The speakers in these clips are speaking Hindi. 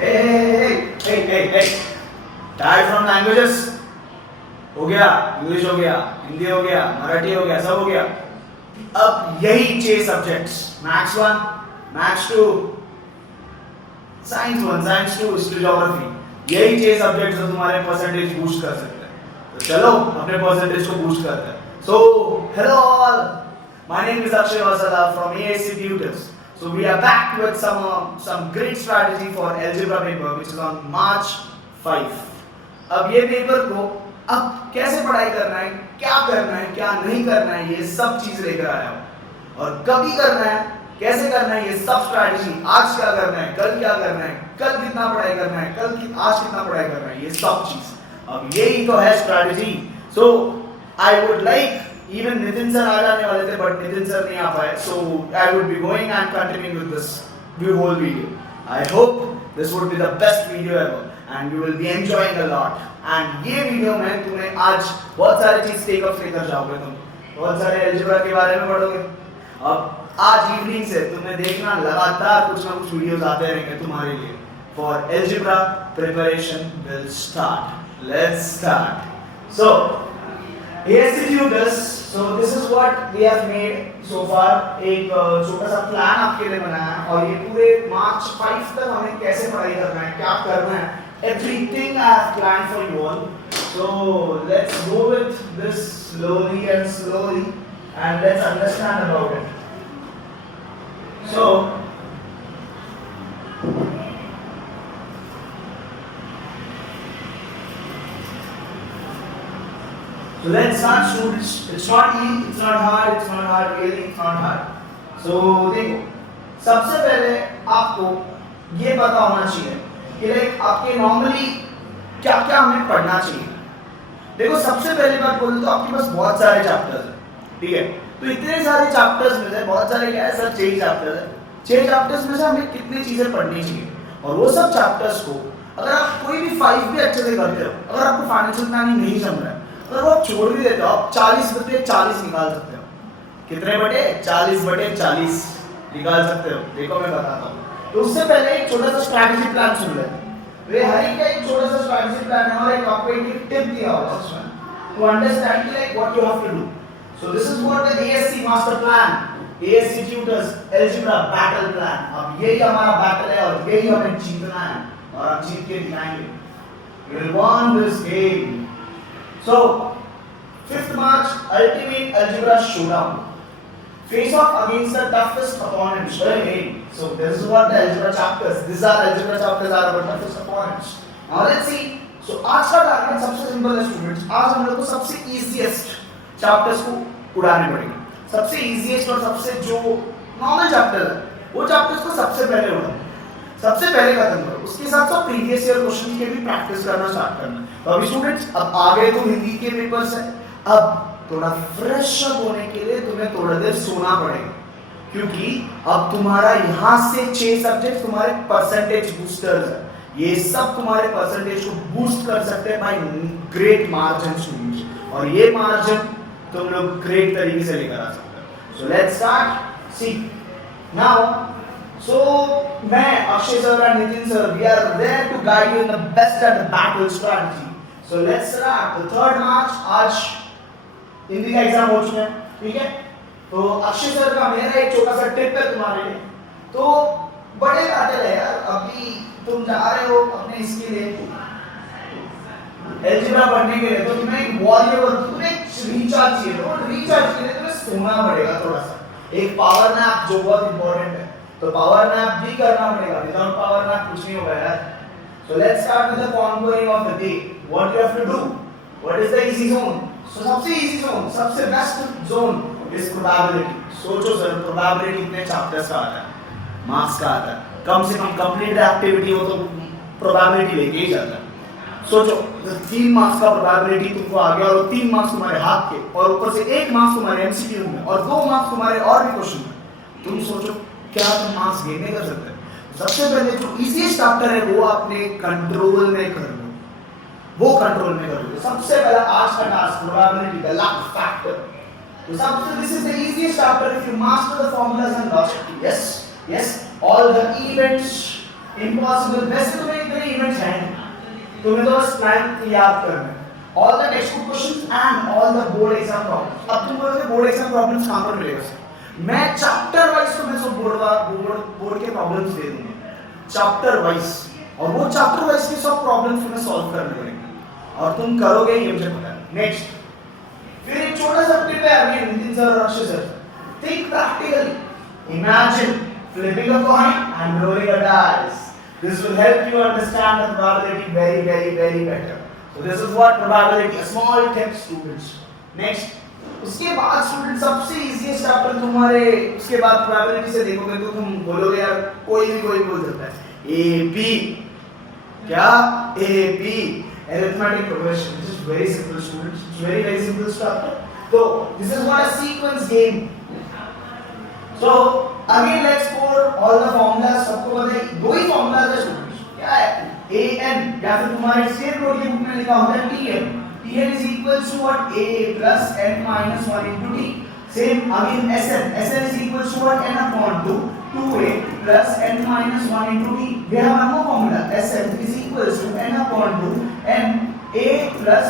Hey. Tired from languages? हो गया, इंग्लिश हो गया, हिंदी हो गया, मराठी हो गया, सब हो गया। अब यही 6 subjects, maths 1, maths 2, science 1, science 2, history, geography, यही 6 सब्जेक्ट्स जो तुम्हारे परसेंटेज बूस्ट कर सकते हैं। तो चलो अपने परसेंटेज को बूस्ट करते हैं। So, hello all. My name is Akshay Vasala from ASC Tutors. So we are back with some great strategy for algebra paper which is on March 5. अब ये पेपर को अब कैसे पढ़ाई करना है, क्या करना है, क्या नहीं करना है, ये सब चीज लेकर आया हूँ। और कभी करना है, कैसे करना है, ये सब स्ट्रैटेजी, आज क्या करना है, कल क्या करना है, कल कितना पढ़ाई करना है, आज कितना पढ़ाई करना है, ये सब चीज। अब यही तो है strategy. So I would like, even Nitin sir आ जाने वाले थे but Nitin sir नहीं आ पाए, so I would be going and continuing with this whole video. I hope this would be the best video ever and you will be enjoying a lot. And ये वीडियो में तुम्हें आज बहुत सारी चीज टेक अप लेकर जाओगे, तुम बहुत सारे अलजेब्रा के बारे में पढ़ोगे। अब आज इवनिंग से तुम्हें देखना लगातार कुछ ना कुछ वीडियोस आते रहेंगे तुम्हारे लिए। For algebra preparation will start. Let's start. So ASC Tutors, so this is what we have made so far. एक छोटा सा प्लान आपके लिए बनाया है और ये पूरे मार्च 5 तक हमें कैसे पढ़ाई करना है, क्या करना है, everything I have planned for you all. So let's go with this slowly and let's understand about it. So let's start students. It's not easy, it's not hard, really it's not hard. So देखो, सबसे पहले आपको ये पता होना चाहिए कि लाइक आपके नॉर्मली क्या क्या हमें पढ़ना चाहिए। देखो सबसे पहली बात बोलूं तो आपके पास बहुत सारे चैप्टर्स हैं, ठीक है। तो इतने सारे चैप्टर्स में से बहुत सारे क्या है सर, 6 चैप्टर्स है। 6 चैप्टर्स में से हमें कितनी चीजें पढ़नी चाहिए, और वो सब चैप्टर्स को अगर आप कोई भी 5 भी अच्छे से करते हो, अगर आपको फाइनेंशियल प्लानिंग नहीं समझ रहा है, अगर वो छोड़ भी देते हो, आप 40 बटे 40 निकाल सकते हो। कितने बटे 40 बटे 40 निकाल सकते हो। देखो मैं बताता हूँ। तो उससे पहले एक छोटा सा स्ट्रैटेजी प्लान सुन लेते हैं। वे हरी का एक छोटा सा स्ट्रैटेजी प्लान है और एक आपको एक टिप दिया होगा उसमें to understand like what you have to do. So this is what the ASC master plan, ASC Tutors algebra battle plan. अब यही हमारा बैटल है और यही हमें जीतना है और हम जीत के दिखाएंगे। We will win this game. So 5th March ultimate algebra showdown. Face off against the toughest opponents. So this is what the algebra chapters. These are algebra chapters are our toughest opponents. Now let's see. So आज का टारगेट सबसे सिंपल है स्टूडेंट्स। आज हम लोग को सबसे इजीएस्ट चैप्टर्स को उड़ाने पड़ेंगे। सबसे इजीएस्ट और सबसे जो नॉर्मल चैप्टर है वो चैप्टर्स को सबसे पहले उड़ाओ, सबसे पहले खत्म करो। उसके साथ साथ प्रीवियस ईयर क्वेश्चन के भी प्रैक्टिस करना स्टार्ट करना। तो अभी स्टूडेंट्स अब आगे तो हिंदी के पेपर्स हैं, अब थोड़ा फ्रेश अप होने के लिए तुम्हें थोड़ा देर सोना पड़ेगा, क्योंकि अब तुम्हारा यहाँ से 6 सब्जेक्ट तुम्हारे परसेंटेज बूस्टर्स है। ये सब तुम्हारे परसेंटेज को बूस्ट कर सकते हैं बाय ग्रेट मार्जिन स्टूडेंट्स, और ये मार्जिन तुम लोग ग्रेट तरीके से लेकर आ सकते हो। So let's start. See now So, मैं Akshay sir and Nitin sir, we are there to guide you in the best at the battle strategy. So let's start. The 3rd March आज हिंदी का एग्जाम हो चुका है, ठीक है। तो अक्षय सर का मेरा एक छोटा सा टिप है तुम्हारे लिए। तो बड़े बैटल है यार, अभी तुम जा रहे हो अपने इसके लिए अलजेब्रा पढ़ने के लिए, तो तुम्हें एक वॉरियर, तुम्हें रिचार्ज चाहिए, और रिचार्ज के लिए तुम्हें सोना पड़ेगा थोड़ा सा। एक पावर नैप जो बहुत इंपॉर्टेंट है, तो पावर नैप भी करना पड़ेगा। विदाउट पावर नैप कुछ नहीं होगा यार। So let's start with the conquering of the day. What you have to do, what is the easy zone. So सबसे इजी जोन, सबसे बेस्ट जोन इज प्रोबेबिलिटी। सोचो सर, प्रोबेबिलिटी कितने चैप्टर्स का आता है, मार्क्स का आता है, कम से कम कंप्लीट एक्टिविटी हो तो प्रोबेबिलिटी लेके ही जाता है। सोचो 3 मार्क्स का प्रोबेबिलिटी तुमको आ गया और 3 मार्क्स तुम्हारे हाथ के, और ऊपर से 1 मार्क्स तुम्हारे एमसीक्यू में और 2 मार्क्स तुम्हारे और भी क्वेश्चन में। तुम सोचो क्या तुम मार्क्स गेन नहीं कर सकते। सबसे पहले जो इजीएस्ट चैप्टर है वो आपने कंट्रोल में कर लो, वो कंट्रोल में कर लो। सबसे पहला आज का task probability, the luck factor. तो सबसे this is the easiest chapter if you master the formulas and logic. Yes, all the events impossible. वैसे तुम्हें इतने इवेंट्स हैं, तुम्हें तो बस प्लान याद करना है। All the text book questions and all the board exam problems. अब तुम बोलोगे बोर्ड एग्जाम प्रॉब्लम्स कहां पर मिलेगा? मैं चैप्टर वाइज तुम्हें सब बोर्ड के प्रॉब्लम्स दे दूंगा, चैप्टर वाइज, और वो चैप्टर वाइज के सब प्रॉब्लम्स तुम्हें सॉल्व करने पड़ेंगे और तुम करोगे ये मुझे पता है। नेक्स्ट, फिर एक छोटा सा टिप है अभी नितिन सर और Akshay sir, think practically, imagine flipping a coin and rolling a dice. This will help you understand the probability very better. So this is what probability, a small tip students. Next, उसके बाद स्टूडेंट सबसे इजीएस्ट चैप्टर तुम्हारे, उसके बाद प्रोबेबिलिटी से देखोगे तो तुम बोलोगे यार कोई भी कोई बोल सकता है एपी, क्या AP, arithmetic progression. This is very simple students, it's very simple chapter. So this is what a sequence game. So again let's pour all the formulas, सबको पता है दो ही formulas है स्टूडेंट्स, क्या है an, या फिर तुम्हारे स्टेट बोर्ड की बुक में लिखा होता है tn. tn is equals to what? a plus n minus 1 into t. Same again sn is equals to what? n upon 2 2a plus n minus 1 into t. We have one more formula, sn is equals to n upon 2 n a plus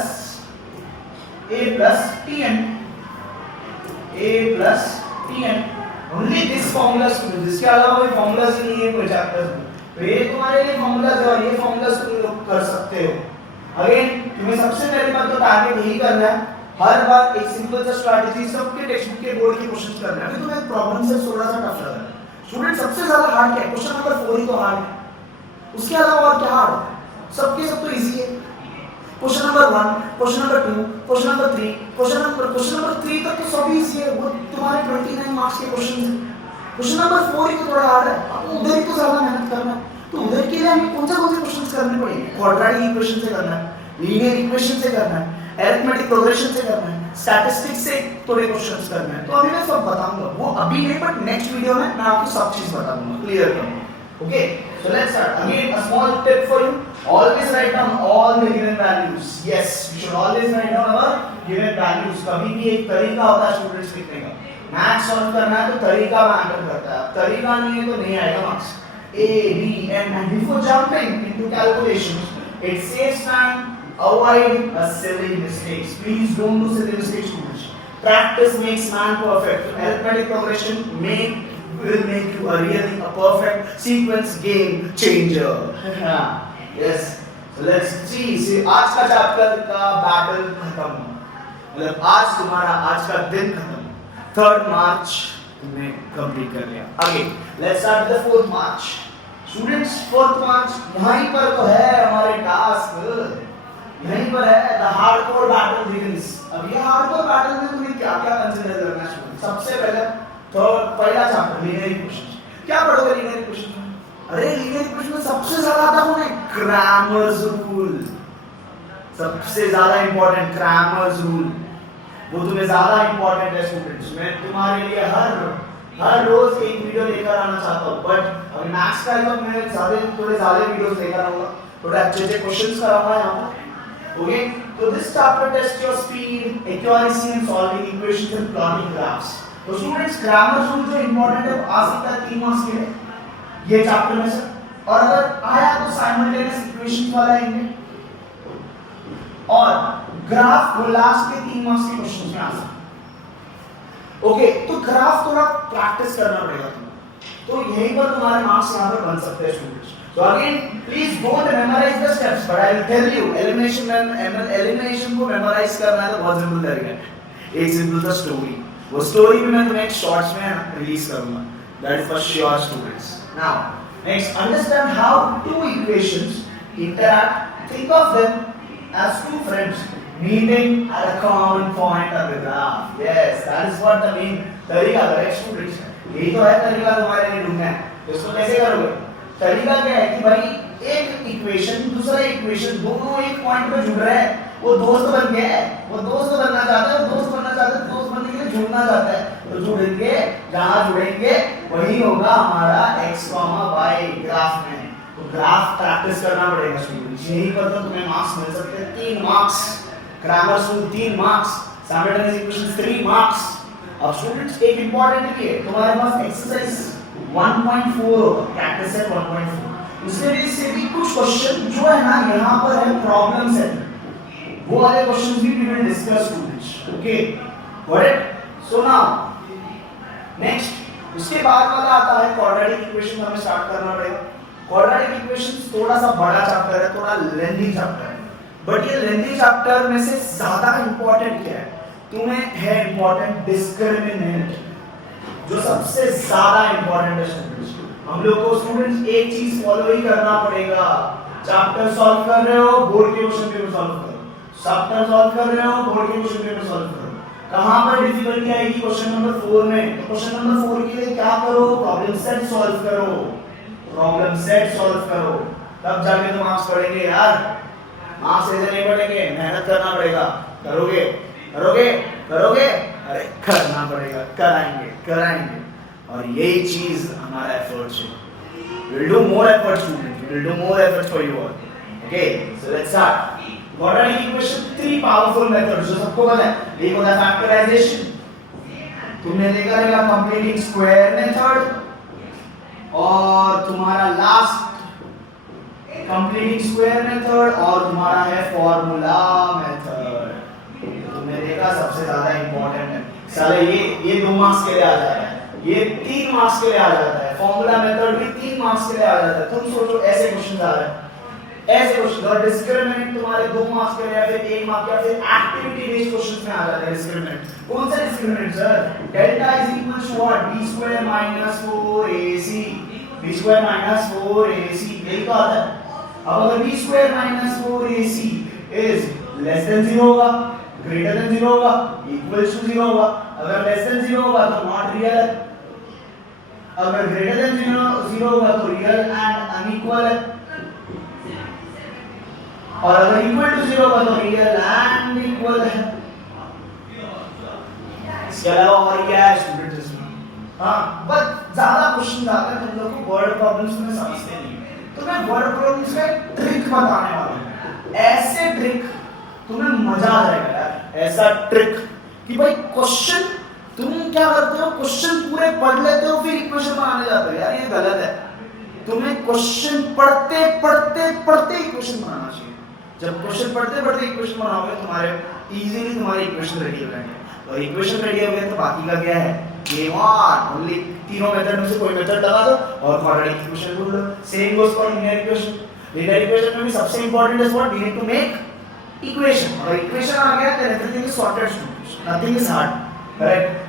tn, a plus tn. Only this formula students, इसके अलावा कोई formulas ही नहीं है कोई chapters में, तो ये तुम्हारे लिए formulas है और ये formulas तुम लोग कर सकते हो। अगेन तुम्हें सबसे पहले बात तो टारगेट यही करना है, हर बार एक सिंपल सा स्ट्रैटेजी सबके टेक्स्ट बुक के बोर्ड के क्वेश्चंस करना है। अभी तुम्हें प्रॉब्लम से थोड़ा सा टफ लग रहा है स्टूडेंट, सबसे ज्यादा हार्ड क्या है? क्वेश्चन नंबर 4 ही तो हार्ड है, उसके अलावा और क्या हार्ड है? सबके सब तो इजी है। Question number 1, question number 2, question number 3, question number 3 तक तो सब इजी है, वो तुम्हारे 29 मार्क्स के क्वेश्चन हैं। क्वेश्चन नंबर 4 ही तो थोड़ा हार्ड है, अब उधर ही तो ज्यादा मेहनत करना है, तो उधर के लिए हमें कौन से क्वेश्चंस करने पड़ेंगे? क्वाड्रेटिक इक्वेशन से करना है, लीनियर इक्वेशन से करना है, अरिथमेटिक प्रोग्रेशन से करना है, स्टैटिस्टिक्स से थोड़े क्वेश्चंस करना है। तो अभी मैं सब बताऊंगा, वो अभी नहीं बट नेक्स्ट वीडियो में मैं आपको सब चीज बता दूंगा, क्लियर करूंगा। Okay, so let's start. Again, a small tip for you. Always write down all the given values. Yes, we should always write down our given values. कभी भी एक तरीका होता है स्टूडेंट्स लिखने का, मैथ सॉल्व करना है तो तरीका मैटर करता है, तरीका नहीं है तो नहीं आएगा marks. A, B, and before jumping into calculations, it saves time. Avoid silly mistakes. Please don't do silly mistakes, students. Practice makes man perfect. Arithmetic progression will make you a perfect sequence game changer. Yes. So let's see आज का चैप्टर का बैटल खत्म हुआ, मतलब आज तुम्हारा आज का दिन खत्म, 3rd मार्च तुमने कंप्लीट कर लिया। आगे let's start the 4th March. Students 4th मार्च यहीं पर तो है हमारे टास्क, यहीं पर है the hardcore battle begins। अब ये hardcore battle में तुम्हें क्या क्या कंसीडर करना है स्टूडेंट? सबसे पहले तो पहला चैप्टर लीनियर इक्वेशन। क्या पढ़ोगे लीनियर इक्वेशन में? अरे लीनियर इक्वेशन में सबसे ज्यादा आता है क्रैमर्स रूल, सबसे ज्यादा इंपॉर्टेंट क्रैमर्स रूल, वो तुम्हें ज्यादा इंपॉर्टेंट है स्टूडेंट्स। मैं तुम्हारे लिए हर रोज एक वीडियो लेकर आना चाहता हूँ, बट अभी मैथ्स का तो मैं थोड़े ज्यादा वीडियोस लेकर आऊंगा, थोड़े अच्छे क्वेश्चंस कराऊंगा यहाँ पर। ओके, तो this chapter test your speed, accuracy in solving equations and plotting graphs. तो स्टूडेंट्स ग्रामर रूल जो इंपॉर्टेंट है आ सकता है 3 मार्क्स के लिए ये चैप्टर में से, और अगर आया तो साइमल्टेनियस इक्वेशंस वाला है, और ग्राफ वो लास्ट के 3 मार्क्स के क्वेश्चंस में आ सकता है। ओके, तो ग्राफ थोड़ा प्रैक्टिस करना पड़ेगा तुम्हें, तो यहीं पर तुम्हारे मार्क्स यहाँ पर बन सकते हैं students. So again, please don't memorize the steps, but I will tell you, elimination को memorize करना है तो बहुत सिंपल तरीका है, एक सिंपल सा स्टोरी, वो स्टोरी भी मैं तुम्हें शॉर्ट्स में रिलीज करूंगा, that is for sure students. Now, next, understand how 2 equations interact. Think of them as 2 friends meeting at a common point of the graph. Yes, that is what the main तरीका है students। यही तो है तरीका तुम्हारे लिए ढूंढना है, तो इसको कैसे करोगे? तरीका क्या है कि भाई एक इक्वेशन दूसरा इक्वेशन दोनों एक पॉइंट पे जुड़ रहे हैं, वो दोस्त बन गए, वो दोस्त बनना चाहता है, वो दोस्त बनना चाहता है, दोस्त बनने के लिए जुड़ना चाहता है, तो जुड़ेंगे, जहां जुड़ेंगे वही होगा हमारा x, y ग्राफ में। तो ग्राफ प्रैक्टिस करना पड़ेगा स्टूडेंट्स, यही पर तो तुम्हें मार्क्स मिल सकते हैं 3 marks, grammar rule 3 marks, simultaneous equation 3 marks. अब स्टूडेंट्स एक इंपॉर्टेंट भी है, तुम्हारे पास एक्सरसाइज 1.4 होगा, प्रैक्टिस सेट 1.4। उसके वजह से भी कुछ क्वेश्चन जो है ना यहाँ पर है प्रॉब्लम सेट, वो वाले क्वेश्चंस भी we will discuss today. Okay got it. So now next उसके बाद वाला आता है क्वाड्रेटिक इक्वेशन। हमें स्टार्ट करना पड़ेगा। क्वाड्रेटिक इक्वेशंस थोड़ा सा बड़ा चैप्टर है, थोड़ा लेंथी चैप्टर है, बट ये लेंथी चैप्टर में से ज्यादा इंपॉर्टेंट क्या है तुम्हें है इंपॉर्टेंट डिस्क्रिमिनेंट, जो सबसे ज्यादा इंपॉर्टेंट है स्टूडेंट्स। हम लोग को स्टूडेंट्स एक चीज फॉलो ही करना पड़ेगा। चैप्टर सॉल्व कर रहे हो, बोर्ड के क्वेश्चन पेपर सॉल्व करो। चैप्टर सॉल्व कर रहे हो, बोर्ड के क्वेश्चन पेपर सॉल्व करो। कहां पर डिफिकल्टी आएगी? क्वेश्चन नंबर 4 में। क्वेश्चन नंबर 4 के लिए क्या करो? प्रॉब्लम सेट सॉल्व करो, प्रॉब्लम सेट सॉल्व करो, तब जाके तो मार्क्स पड़ेंगे यार। मार्क्स ऐसे नहीं पड़ेंगे, मेहनत करना पड़ेगा। करोगे करोगे करोगे, अरे करना पड़ेगा, कराएंगे कराएंगे। और यही चीज हमारा एफर्ट है। Will do more effort students, will do more effort for you all. Okay so let's start. Quadratic equation 3 powerful methods जो सबको पता है। एक होता है फैक्टराइजेशन, तुमने देखा रहेगा कंप्लीटिंग स्क्वायर मेथड, और तुम्हारा लास्ट कंप्लीटिंग स्क्वायर मेथड, और तुम्हारा है फॉर्मूला मेथड। तुमने देखा सबसे ज्यादा इंपॉर्टेंट है साले, ये 2 मार्क्स के लिए आ जाता है, ये 3 मार्क्स के लिए आ जाता है। फॉर्मूला मेथड भी 3 मार्क्स के लिए आ जाता है। तुम सोचो ऐसे क्वेश्चन आ रहे हैं, ऐसे क्वेश्चन, और डिस्क्रिमिनेंट तुम्हारे 2 मार्क्स के लिए या फिर 1 मार्क या फिर एक्टिविटी बेस्ड क्वेश्चंस में आ जाता है। डिस्क्रिमिनेंट कौन सा discriminant sir? Delta is equal to what? b square minus 4ac, b square minus 4ac, यही तो आता है। अब अगर b square minus 4ac is less than 0 होगा, ग्रेटर देन 0 होगा, इक्वल टू 0 होगा। अगर लेस देन 0 होगा तो नॉट रियल है, अगर ग्रेटर देन 0 होगा तो रियल एंड अनइक्वल है, और अगर इक्वल टू 0 होगा तो रियल एंड इक्वल है। इसके अलावा और क्या है स्टूडेंट्स इसमें? हाँ बस ज्यादा क्वेश्चन आते हैं तुम लोग को वर्ड प्रॉब्लम्स में समझते नहीं, तो मैं वर्ड प्रॉब्लम्स का एक ट्रिक बताने वाला हूँ। ऐसे ट्रिक तुम्हें मजा आ जाएगा यार, ऐसा ट्रिक कि भाई क्वेश्चन तुम क्या करते हो, क्वेश्चन पूरे पढ़ लेते हो फिर इक्वेशन बनाने जाते हो। यार ये गलत है, तुम्हें क्वेश्चन पढ़ते पढ़ते पढ़ते इक्वेशन बनाना चाहिए। जब क्वेश्चन पढ़ते पढ़ते इक्वेशन बनाओगे तुम्हारे इजीली तुम्हारे इक्वेशन रेडी हो जाएंगे, और इक्वेशन रेडी हो गए तो बाकी का क्या है? Game on. ओनली तीनों मेथड में से कोई मेथड लगा दो और क्वाड्रेटिक इक्वेशन ढूंढ लो। Same goes for linear equation. Linear equation में भी सबसे important is what? We need to make equation, और इक्वेशन आ गया तो everything is sorted students, nothing is hard, correct?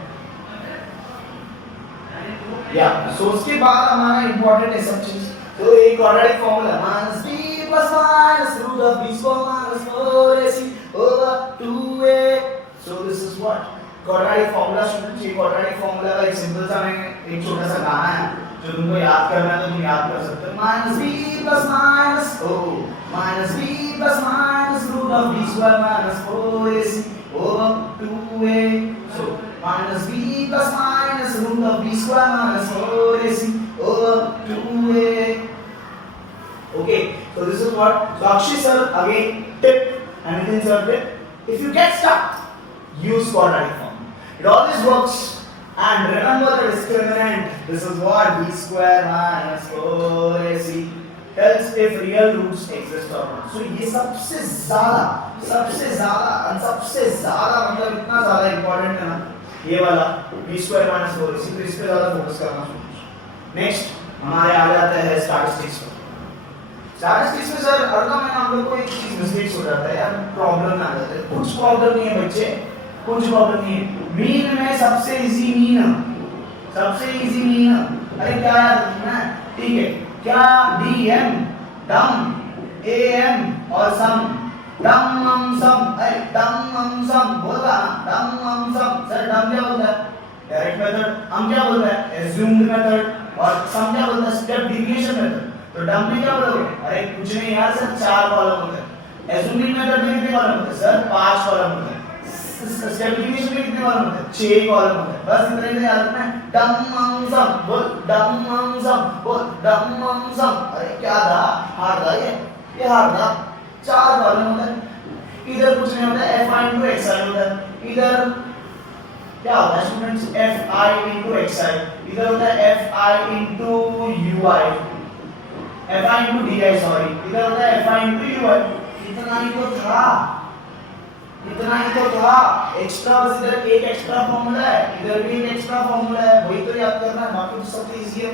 या सो उसके बाद हमारा इंपॉर्टेंट है सब चीज। तो एक quadratic formula minus b plus minus root of b square minus 4ac over 2a. So this is what quadratic formula students। ये quadratic formula का एक सिंपल सा मैं एक छोटा सा गाना है जो तुमको याद करना है तो तुम याद कर सकते हो। minus b plus minus minus b plus minus root of b square minus 4ac over 2a. So minus b plus minus root of b square minus 4ac over 2a. Okay, so this is what. So Akshay sir again tip, and Nitin sir tip. If you get stuck, use quadratic form. It always works. And remember the discriminant. This is what? B square minus 4ac tells if real roots exist or not. So ये सबसे ज़्यादा मतलब इतना ज़्यादा important है ना ये वाला b square minus 4ac। तो इस पे ज़्यादा फोकस करना चाहिए। Next हमारे आ जाता है statistics। स्टैटिस्टिक्स में सर हर का मैंने आप लोग को एक चीज मिस्टेक्स हो जाता है यार, प्रॉब्लम आ जाता है। कुछ प्रॉब्लम नहीं है बच्चे, कुछ प्रॉब्लम नहीं है। मीन में सबसे इजी मीन, अरे क्या याद रखना है? ठीक है, क्या डीएम डम, एएम और सम, डम हम सम, अरे डम हम सम बोलता ना, डम हम सम। सर डम क्या बोलता है? Direct method. हम क्या बोलता है? Assumed method. और सम क्या बोलता है? Step deviation method. तो डम में क्या बोलोगे? अरे कुछ नहीं यार सर 4 कॉलम होते हैं। एज्यूमिंग मेथड में कितने कॉलम होते हैं सर? 5 कॉलम होते हैं। स्टेप डेविएशन में कितने कॉलम होते हैं? 6 कॉलम होते हैं। बस इतना ही याद रखना है। डम हम सम बोल, डम हम सम बोल, डम हम सम। अरे क्या था? हार था ये हार था। 4 कॉलम होते हैं। इधर कुछ नहीं होता है, fi into xi होता है। इधर क्या होता है स्टूडेंट्स? fi into xi। इधर होता है fi into ui, FI into DI, sorry इधर होता है FI into UI। इतना ही तो था, इतना ही तो था। एक्स्ट्रा बस इधर एक एक्स्ट्रा फॉर्मूला है, इधर भी एक एक्स्ट्रा फॉर्मूला है, वही तो याद करना है, बाकी तो सब इजी है।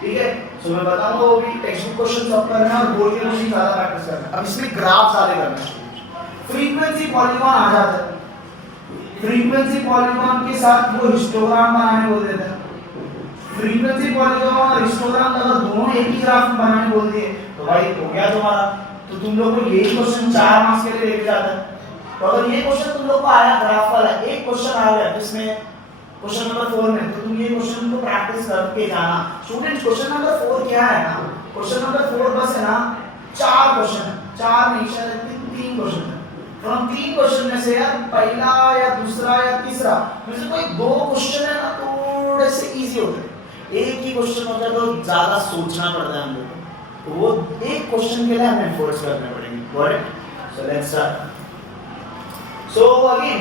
ठीक है, सो मैं बताऊंगा वो भी टेक्स्ट बुक क्वेश्चन सब करना है और बोर्ड के क्वेश्चन ज्यादा प्रैक्टिस करना है। अब इसमें ग्राफ सारे करना है। फ्रीक्वेंसी पॉलीगॉन आ जाता है, फ्रीक्वेंसी पॉलीगॉन के साथ वो हिस्टोग्राम बनाने बोल देते हैं। फ्रीक्वेंसी पॉलीगॉन और हिस्टोग्राम अगर दोनों एक ही ग्राफ में बनाने बोल दिए तो भाई हो गया तुम्हारा। तो तुम लोग को यही क्वेश्चन 4 मार्क्स के लिए लेके जाता है। तो अगर ये क्वेश्चन तुम लोग को आया ग्राफ वाला, एक क्वेश्चन आ गया जिसमें क्वेश्चन नंबर 4 में, तो तुम ये क्वेश्चन को प्रैक्टिस करके जाना। स्टूडेंट्स क्वेश्चन नंबर 4 क्या है ना, क्वेश्चन नंबर 4 बस है ना 4 क्वेश्चन है, 4 नहीं शायद 3 क्वेश्चन है। तो हम 3 क्वेश्चन में से यार पहला या दूसरा या तीसरा में से कोई 2 क्वेश्चन है ना थोड़े से इजी होते हैं। एक ही क्वेश्चन होता है तो ज्यादा सोचना पड़ता है हम लोग को, तो वो एक क्वेश्चन के लिए हमें एफर्ट्स करने पड़ेंगे। Got it? So let's start. So again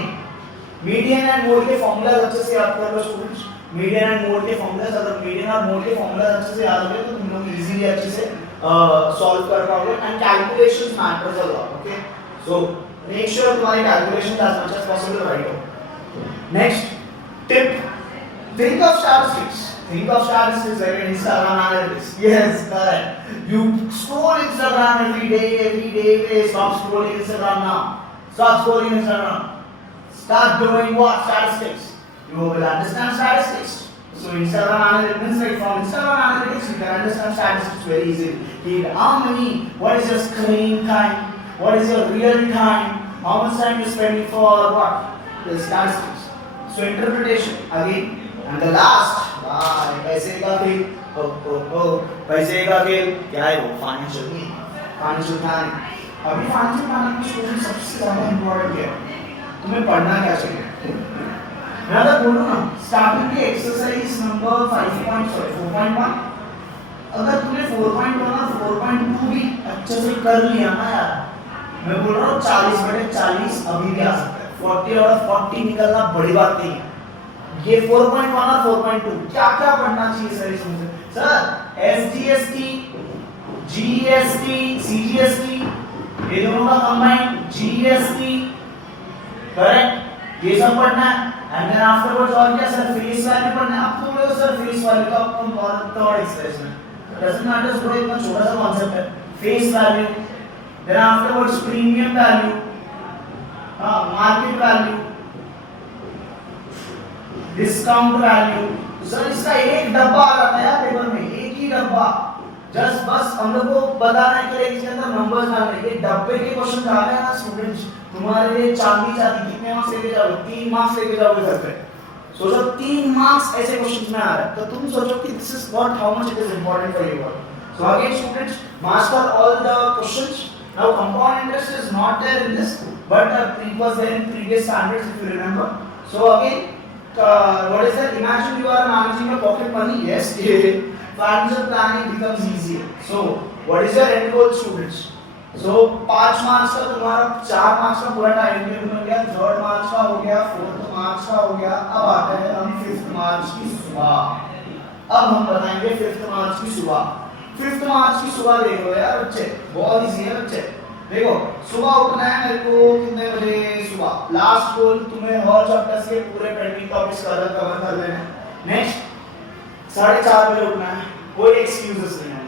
median and mode के फॉर्मूलाज अच्छे से याद कर लो स्टूडेंट्स। मीडियन एंड मोड के फॉर्मूलाज, अगर मीडियन और मोड के फॉर्मूलाज अच्छे से याद हो गए तो तुम लोग इजीली अच्छे से सॉल्व कर पाओगे and calculations matters a lot. Okay, so make sure तुम्हारे calculations as much as possible right हो। Next tip, think of statistics. Think of statistics like Instagram analytics. Yes, correct. You scroll Instagram every day. Stop scrolling Instagram now. Stop scrolling Instagram. Start doing what? Statistics. You will understand statistics. So Instagram analytics, like from Instagram analytics, you can understand statistics very easily. How many? What is your screen time? What is your real time? How much time you spending for what? The statistics. So interpretation again. And the last, पैसे का खेल, पैसे का खेल क्या है वो? Financial planning. अभी फाइनेंशियल प्लानिंग की स्टूडेंट सबसे ज़्यादा इम्पोर्टेंट है, तुम्हें पढ़ना क्या चाहिए। मैं अगर बोलूँ ना स्टार्टिंग की एक्सरसाइज नंबर 4.1, अगर तुमने 4.1 और 4.2 भी अच्छे से कर लिया ना यार, मैं बोल रहा हूँ 40/40 अभी भी आ सकता है। 40 और 40 निकलना बड़ी बात नहीं है। ये 4.1 और 4.2 क्या क्या पढ़ना चाहिए सर इसमें? सर एसजीएसटी, जीएसटी, सीजीएसटी, ये दोनों का कंबाइंड जीएसटी, करेक्ट, ये सब पढ़ना है। एंड देन आफ्टरवर्ड्स और क्या सर? फेस वैल्यू पढ़ना है। अब तुम लोग सर फेस वैल्यू का थर्ड एक्सप्रेशन डजंट मैटर, थोड़ा इतना छोटा सा कांसेप्ट है face value. Then afterwards premium value, market value, discount value. Sir इसका एक डब्बा आ जाता है यार पेपर में, एक ही डब्बा। जस्ट बस हम लोग को बताना है कि इसके अंदर नंबर्स डालने के डब्बे के क्वेश्चन आ रहे हैं ना स्टूडेंट्स, तुम्हारे लिए चांदी कितने मार्क्स लेके जाओगे? 3 मार्क्स लेके जाओगे घर पे। सोचो 3 मार्क्स ऐसे क्वेश्चंस में आ रहा है, तो तुम सोचो कि this is what how much it is important for you. So again students, master all the questions. Now compound interest is not there in this, but it was there in previous standards if you remember. So again, what is that? Imagine you are managing your pocket money. Yes, financial planning becomes easier. So what is your end goal, students? So 5 marks का तुम्हारा 4 मार्क्स का पूरा टाइम टेबल हो गया, 3rd मार्क्स का हो गया, 4th मार्क्स का हो गया। अब आते हैं हम 5th मार्क्स की सुबह। अब हम बताएंगे 5th मार्क्स की सुबह। 5th मार्क्स की सुबह देखो यार बच्चे, बहुत इजी है बच्चे। देखो सुबह उठना है मेरे को कितने बजे? सुबह। लास्ट गोल तुम्हें हर चैप्टर्स के पूरे पेंडिंग टॉपिक्स कवर कर लेने हैं। नेक्स्ट 4:30 बजे उठना है, कोई एक्सक्यूजेस नहीं है।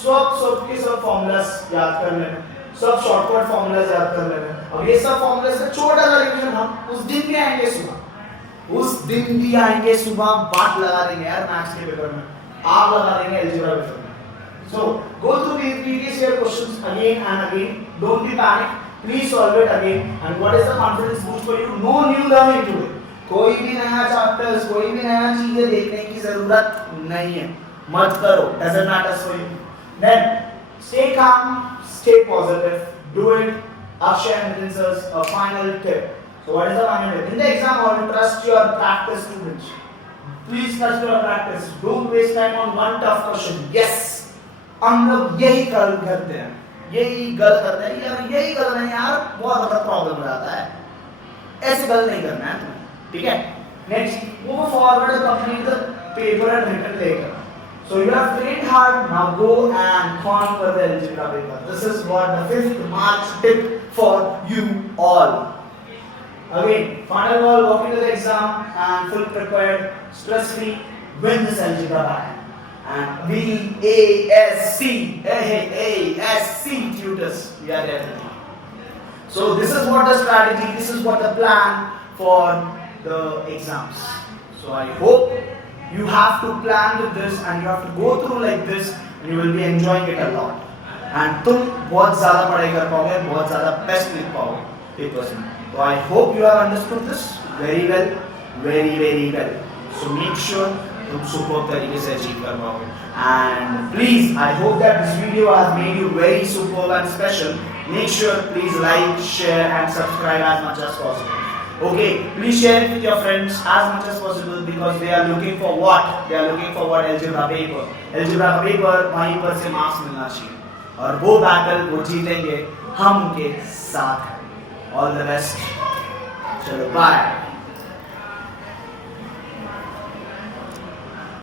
सब के सब फॉर्मूलास याद कर लेने, सब शॉर्टकट फॉर्मूलास याद कर लेने। और ये सब फॉर्मूलास से छोटा सा रिवीजन हम उस दिन भी आएंगे सुबह, उस दिन भी आएंगे सुबह, बात लगा देंगे यार मैथ्स के पेपर में, आप लगा देंगे अलजेब्रा पेपर में। So go through these previous year questions again and again. Don't be panic. Please solve it again. And what is the confidence boost for you? No new learning today. कोई भी नया चैप्टर्स, कोई भी नया चीजें देखने की जरूरत नहीं है, मत करो। Doesn't matter for you. Then stay calm, stay positive. Do it. Akshay and Nitin sir's a final tip. So what is the final tip? In the exam hall, trust your practice, students. Please trust your practice. Don't waste time on one tough question. Yes. हम लोग यही गलत करते हैं, यही गलत करते हैं यार, यही गलत नहीं यार, बहुत बड़ा प्रॉब्लम हो जाता है। ऐसे गलत नहीं करना है तुम्हें, ठीक है? Next, move forward, complete the paper and written लेकर। So you have trained hard, now go and conquer the algebra paper. This is what the 5th March tip for you all. Again, final call, walk into the exam and full prepared, stress free, win this algebra back. And VASC tutors, we are there. So this is what the strategy, this is what the plan for the exams. So I hope you have to plan with this and you have to go through like this and you will be enjoying it a lot. And तुम बहुत ज़्यादा पढ़ाई कर पाओगे, बहुत ज़्यादा बेस्ट लिख पाओगे papers में. So I hope you have understood this very well, very well. So make sure तुम superb तरीके से achieve कर पाओगे. And please, I hope that this video has made you very superb and special. Make sure please like, share and subscribe as much as possible. Okay, please share it with your friends as much as possible because they are looking for what? They are looking for what? Algebra paper. Algebra paper वहीं पर से marks मिलना चाहिए. और वो battle वो जीतेंगे हम उनके साथ हैं. All the best. चलो bye.